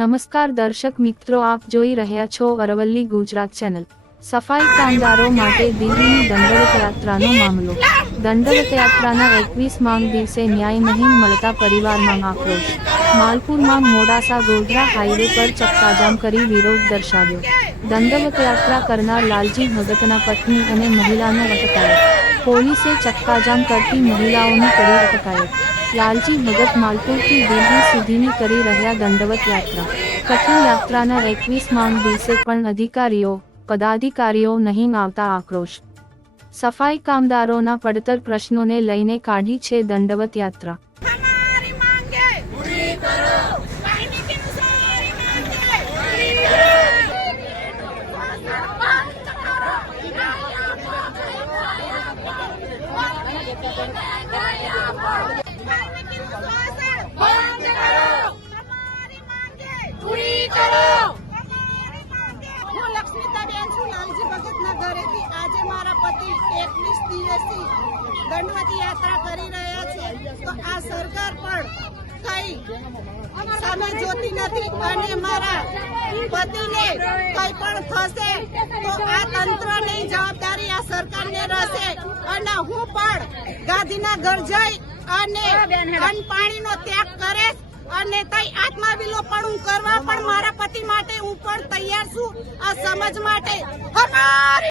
નમસ્કાર દર્શક મિત્રો, આપ જોઈ રહ્યા છો અરવલ્લી ગુજરાત ચેનલ. સફાઈ કામદારો માટે દિલ્હીની દંડવત યાત્રાનો મામલો. દંડવત યાત્રાના એકવીસ માંગ દિવસે ન્યાય નહીં મળતા પરિવારમાં આક્રોશ. માલપુરમાં મોડાસા ગોધરા હાઈવે પર ચક્કાજામ કરી વિરોધ દર્શાવ્યો. દંડવત યાત્રા કરનાર લાલજી ભગતના પત્ની અને મહિલાનો અટકાયત. પોલીસે ચક્કાજામ કરતી મહિલાઓની કરી અટકાયત. લાલજી ભગત માલપુરથી દિલ્હી સુધીની કરી રહ્યા દંડવત યાત્રા. કઠિન યાત્રાના એકવીસ માંગ દિવસે પણ અધિકારીઓ, પદાધિકારીઓ નહીં આવતા આક્રોશ. સફાઈ કામદારોના પડતર પ્રશ્નોને લઈને કાઢી છે દંડવત યાત્રા. ઘરેથી આજે મારા પતિ એકવીસ દિવસથી ગણપતિ યાત્રા કરી રહ્યા છે. તો આ સરકાર પણ કઈ સામે જોતી નથી અને મારા પતિને કઈ પણ થશે તો આ તંત્રની જવાબદારી આ સરકારને રહેશે. અને હું પણ ગાંધીના ઘર જઈ અને અન્ન પાણીનો ત્યાગ કરે અને તઈ આત્મા વિલોપણ કરવા પણ મારા પતિ માટે હું પણ તૈયાર છું. આ સમજ માટે